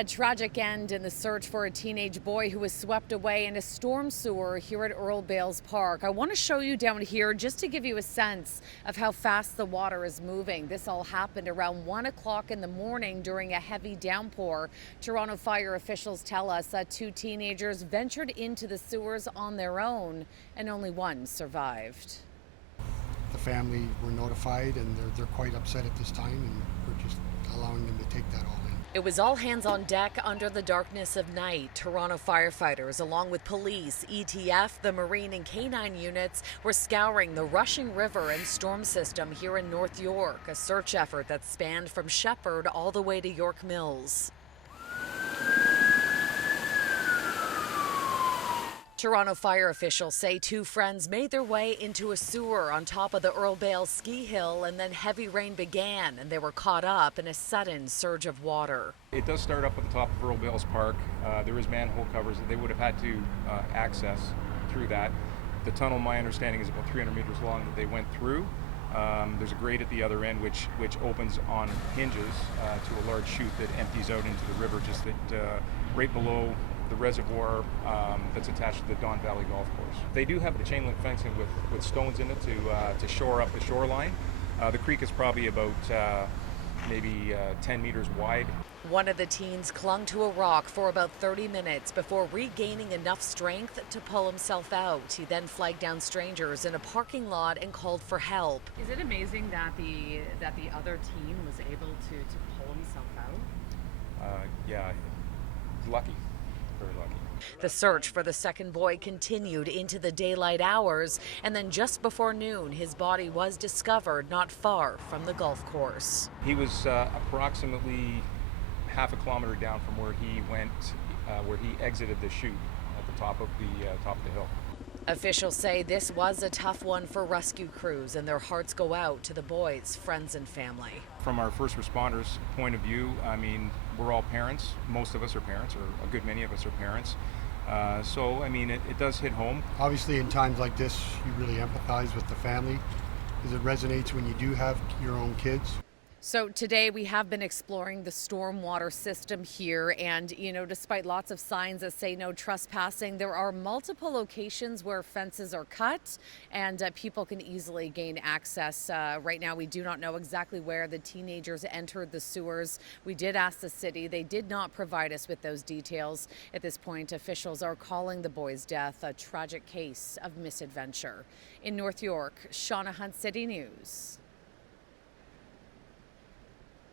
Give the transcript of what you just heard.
A tragic end in the search for a teenage boy who was swept away in a storm sewer here at Earl Bales Park. I want to show you down here just to give you a sense of how fast the water is moving. This all happened around 1 o'clock in the morning during a heavy downpour. Toronto fire officials tell us that two teenagers ventured into the sewers on their own and only one survived. The family were notified and they're quite upset at this time, and we're just allowing them to take that all in. It was all hands on deck under the darkness of night. Toronto firefighters, along with police, ETF, the Marine and K-9 units, were scouring the rushing river and storm system here in North York, a search effort that spanned from Shepherd all the way to York Mills. Toronto fire officials say two friends made their way into a sewer on top of the Earl Bales ski hill, and then heavy rain began and they were caught up in a sudden surge of water. It does start up at the top of Earl Bales Park. There is manhole covers that they would have had to access through that. The tunnel, my understanding, is about 300 meters long that they went through. There's a grate at the other end which opens on hinges to a large chute that empties out into the river just right below the reservoir that's attached to the Don Valley Golf Course. They do have the chain link fencing with stones in it to shore up the shoreline. The creek is probably about maybe 10 meters wide. One of the teens clung to a rock for about 30 minutes before regaining enough strength to pull himself out. He then flagged down strangers in a parking lot and called for help. Is it amazing that the other teen was able to pull himself out? Yeah, he's lucky. Very lucky. The search for the second boy continued into the daylight hours, and then just before noon, his body was discovered not far from the golf course. He was approximately half a kilometer down from where he went, where he exited the chute at the top of the hill. Officials say this was a tough one for rescue crews, and their hearts go out to the boys' friends and family. From our first responders' point of view, I mean, we're all parents. Most of us are parents, or a good many of us are parents. So, I mean, it does hit home. Obviously, in times like this, you really empathize with the family because it resonates when you do have your own kids. So today we have been exploring the stormwater system here, and despite lots of signs that say no trespassing, there are multiple locations where fences are cut and people can easily gain access. Right now we do not know exactly where the teenagers entered the sewers. We did ask the city. They did not provide us with those details. At this point, officials are calling the boy's death a tragic case of misadventure. In North York, Shauna Hunt, City News.